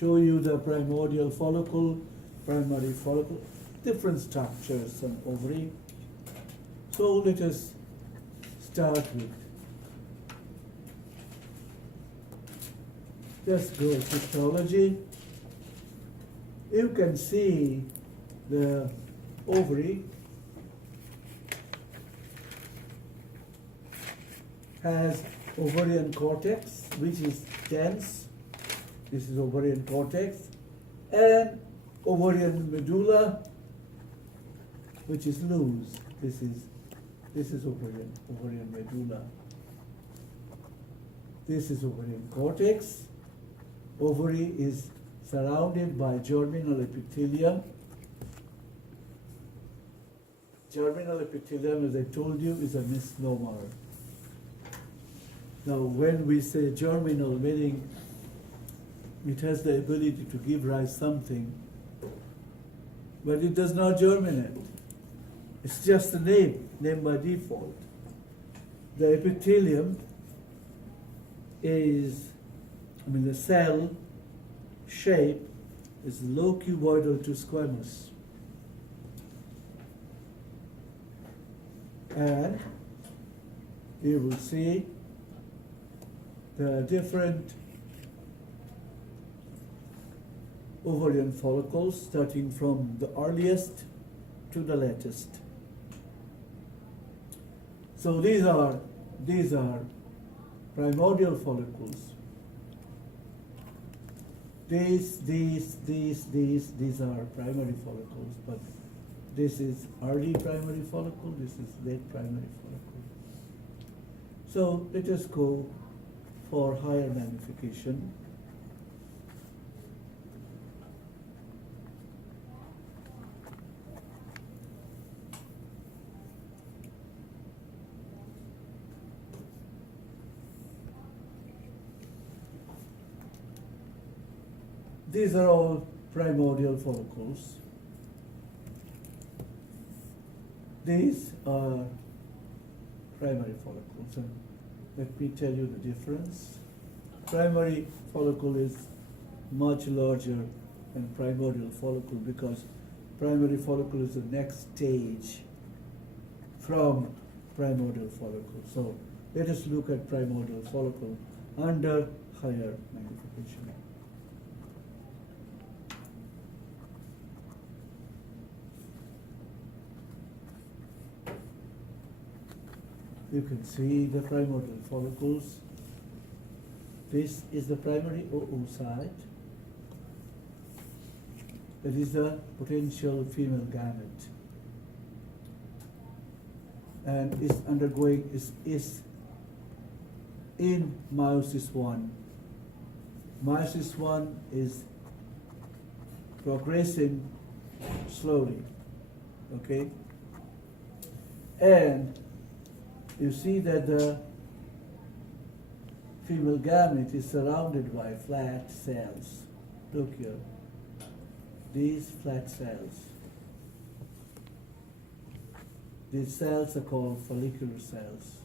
show you the primordial follicle, primary follicle, different structures on ovary. So let us start with, just go to histology. You can see the ovary has ovarian cortex, which is dense. This is ovarian cortex, and ovarian medulla, which is loose. This is ovarian medulla. This is ovarian cortex. Ovary is surrounded by germinal epithelium. Germinal epithelium, as I told you, is a misnomer. Now, when we say germinal, meaning it has the ability to give rise something, but it does not germinate. It's just a name by default. The epithelium is, the cell shape is low cuboidal to squamous. And you will see the different ovarian follicles, starting from the earliest to the latest. So these are primordial follicles. These are primary follicles, but this is early primary follicle, this is late primary follicle. So let us go for higher magnification. These are all primordial follicles. These are primary follicles, and let me tell you the difference. Primary follicle is much larger than primordial follicle because primary follicle is the next stage from primordial follicle. So let us look at primordial follicle under higher magnification. You can see the primordial follicles. This is the primary oocyte. That is the potential female gamete. And is undergoing, is in meiosis 1. Meiosis 1 is progressing slowly, okay? And you see that the female gamete is surrounded by flat cells. Look here. These flat cells. These cells are called follicular cells.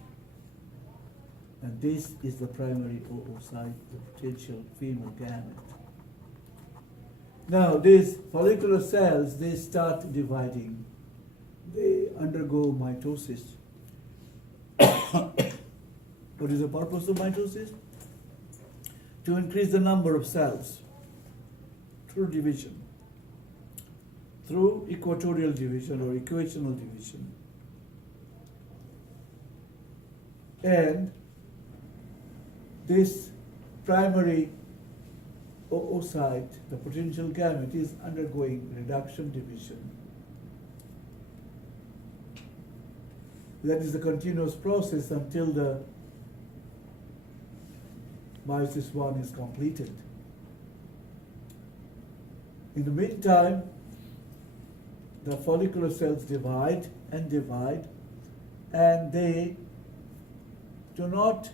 And this is the primary oocyte, the potential female gamete. Now, these follicular cells, they start dividing. They undergo mitosis. What is the purpose of mitosis? To increase the number of cells through division, through equatorial division or equational division. And this primary oocyte, the potential gamete, is undergoing reduction division. That is a continuous process until the meiosis 1 is completed. In the meantime, the follicular cells divide, and they do not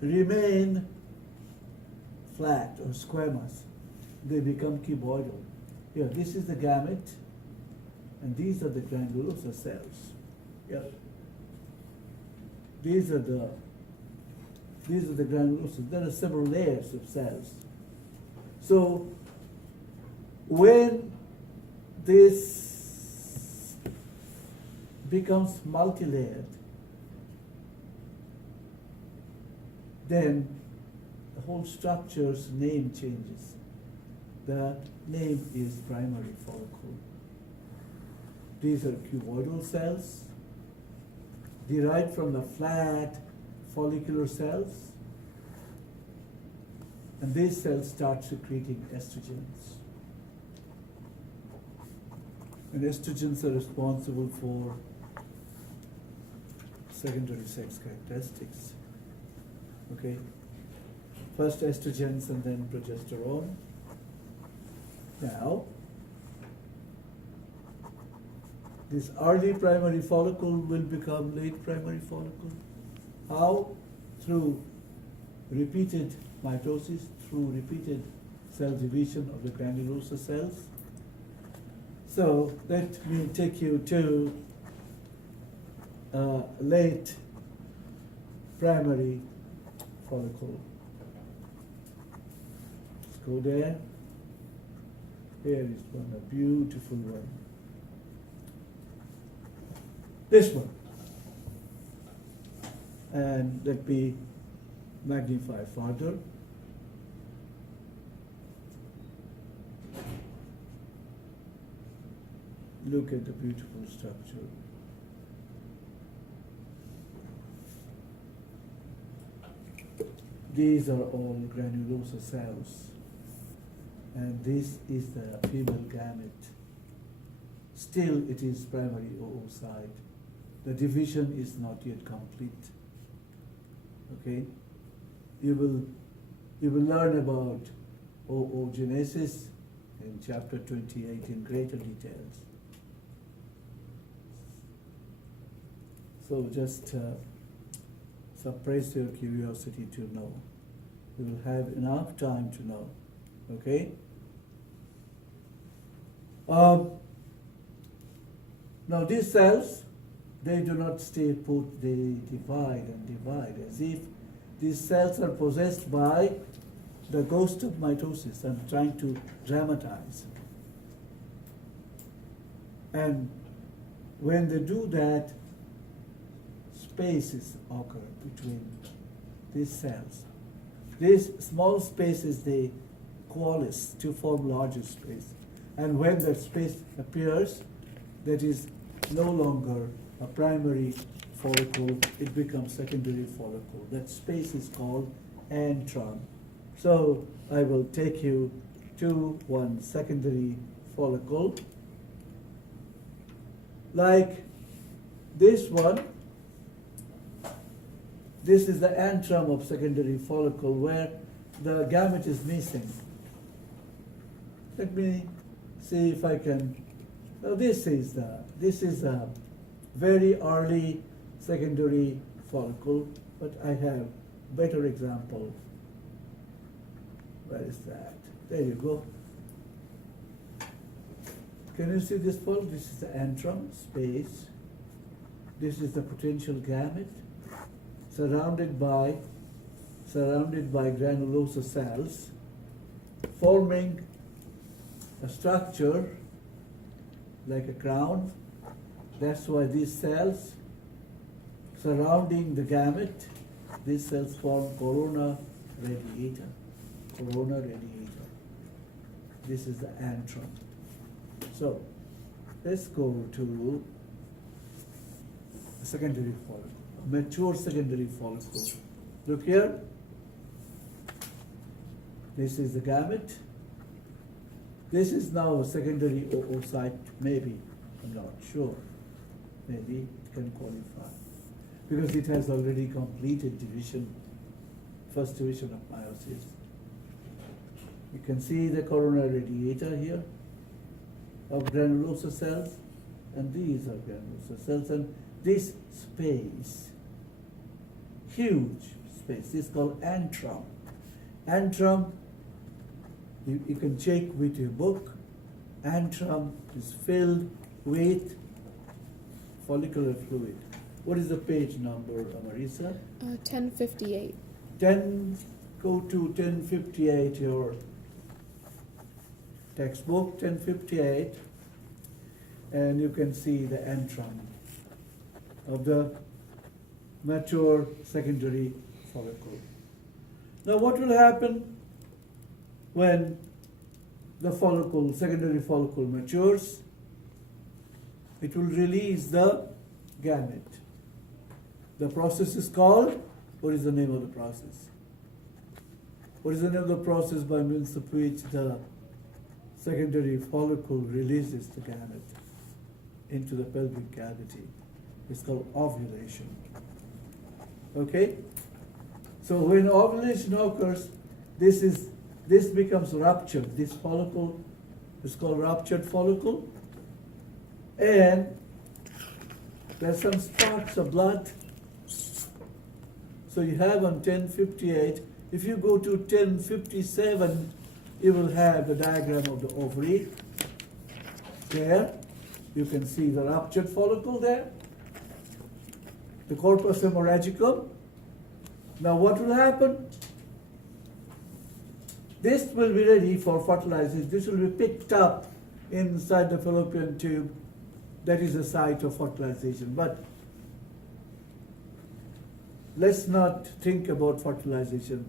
remain flat or squamous. They become cuboidal. Here, this is the gamete, and these are the granulosa cells. Yeah. These are the granulosa. There are several layers of cells. So when this becomes multilayered, then the whole structure's name changes. The name is primary follicle. These are cuboidal cells derived from the flat follicular cells, and these cells start secreting estrogens. And estrogens are responsible for secondary sex characteristics. Okay? First estrogens and then progesterone. Now, this early primary follicle will become late primary follicle. How? Through repeated mitosis, through repeated cell division of the granulosa cells. So let me take you to late primary follicle. Let's go there. Here is one, a beautiful one. This one. And let me magnify further. Look at the beautiful structure. These are all granulosa cells, and this is the female gamete. Still, it is primary oocyte. The division is not yet complete. Okay, you will learn about oogenesis in chapter 28 in greater details. So just suppress your curiosity to know. You will have enough time to know. Okay? Now these cells, they do not stay put, they divide and divide as if these cells are possessed by the ghost of mitosis and trying to dramatize. And when they do that, spaces occur between these cells. These small spaces, they coalesce to form larger space. And when that space appears, that is no longer a primary follicle, it becomes secondary follicle. That space is called antrum. So I will take you to one secondary follicle. Like this one, this is the antrum of secondary follicle where the gamete is missing. Let me see if I can. Now this is a very early secondary follicle, but I have better example. Where is that? There you go. Can you see this follicle? This is the antrum space. This is the potential gamete, surrounded by granulosa cells, forming a structure like a crown. That's why these cells surrounding the gamete, these cells form corona radiata. Corona radiata. This is the antrum. So let's go to a secondary follicle, a mature secondary follicle. Look here. This is the gamete. This is now a secondary oocyte, maybe. I'm not sure. Maybe it can qualify because it has already completed division, first division of meiosis. You can see the corona radiata here of granulosa cells, and these are granulosa cells, and this space, huge space, is called antrum. Antrum, you can check with your book. Antrum is filled with follicular fluid. What is the page number, Marisa? 1058. Go to 1058, your textbook 1058, and you can see the antrum of the mature secondary follicle. Now what will happen when the follicle, secondary follicle matures? It will release the gamete. The process is called, what is the name of the process? What is the name of the process by means of which the secondary follicle releases the gamete into the pelvic cavity? It's called ovulation. Okay? So when ovulation occurs, this becomes ruptured. This follicle is called ruptured follicle. And there's some spots of blood. So you have on 1058. If you go to 1057, you will have the diagram of the ovary. There, you can see the ruptured follicle there. The corpus hemorrhagicum. Now what will happen? This will be ready for fertilization. This will be picked up inside the fallopian tube. That is the site of fertilization. But let's not think about fertilization.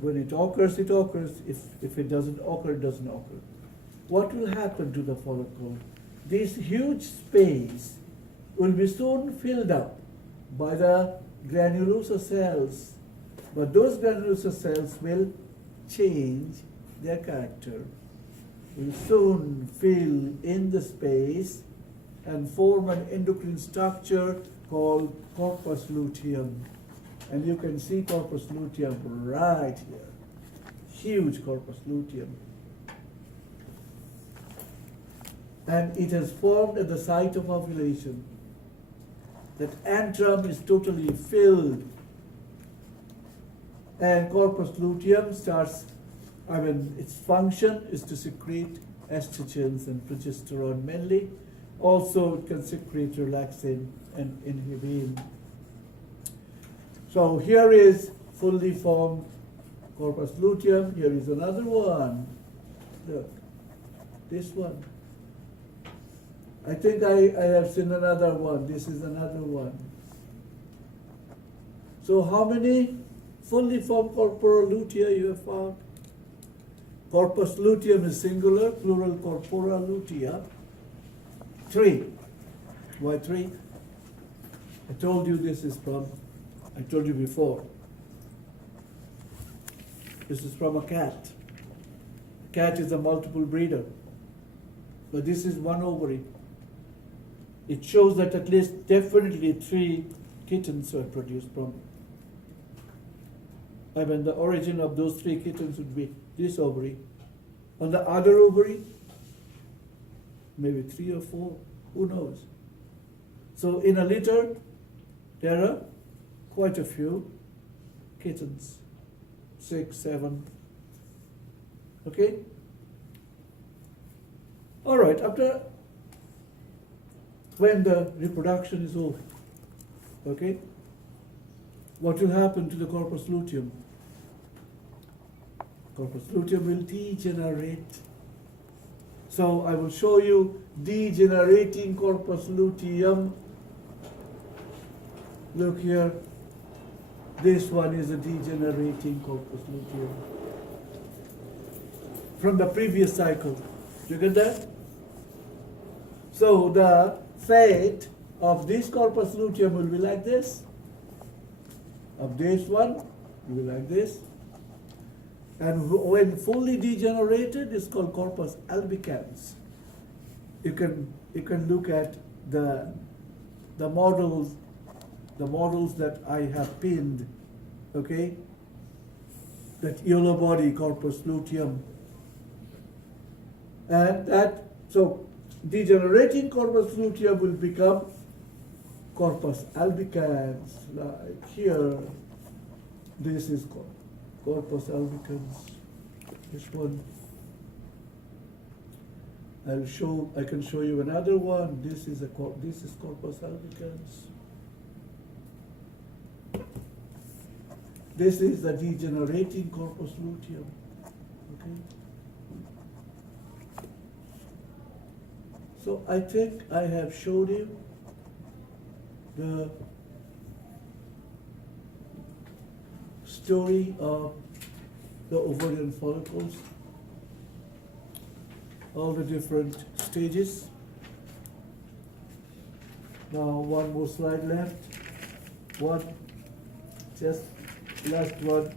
When it occurs, it occurs. If it doesn't occur, it doesn't occur. What will happen to the follicle? This huge space will be soon filled up by the granulosa cells. But those granulosa cells will change their character, will soon fill in the space and form an endocrine structure called corpus luteum. And you can see corpus luteum right here. Huge corpus luteum. And it has formed at the site of ovulation. That antrum is totally filled. And corpus luteum starts, its function is to secrete estrogens and progesterone mainly. Also, it can secrete relaxin and inhibin. So here is fully formed corpus luteum. Here is another one. Look, this one. I think I have seen another one. This is another one. So how many fully formed corporal lutea you have found? Corpus luteum is singular, plural corpora lutea. 3. Why 3? I told you this is from, I told you before. This is from a cat. A cat is a multiple breeder. But this is one ovary. It shows that at least definitely 3 kittens were produced from. The origin of those 3 kittens would be this ovary. On the other ovary, maybe 3 or 4, who knows? So in a litter, there are quite a few kittens, 6, 7. Okay? All right, after when the reproduction is over, okay, what will happen to the corpus luteum? Corpus luteum will degenerate. So I will show you degenerating corpus luteum. Look here. This one is a degenerating corpus luteum. From the previous cycle. Do you get that? So the fate of this corpus luteum will be like this. Of this one will be like this. And when fully degenerated, it's called corpus albicans. You can look at the models that I have pinned, okay? That yellow body corpus luteum. And so degenerating corpus luteum will become corpus albicans, like here. This is corpus albicans. This one. I can show you another one. This is corpus albicans. This is the degenerating corpus luteum. Okay. So I think I have showed you the story of the ovarian follicles, all the different stages. Now one more slide left. Just last one.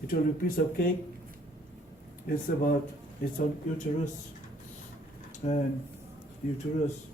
It will be a piece of cake. It's on uterus, and uterus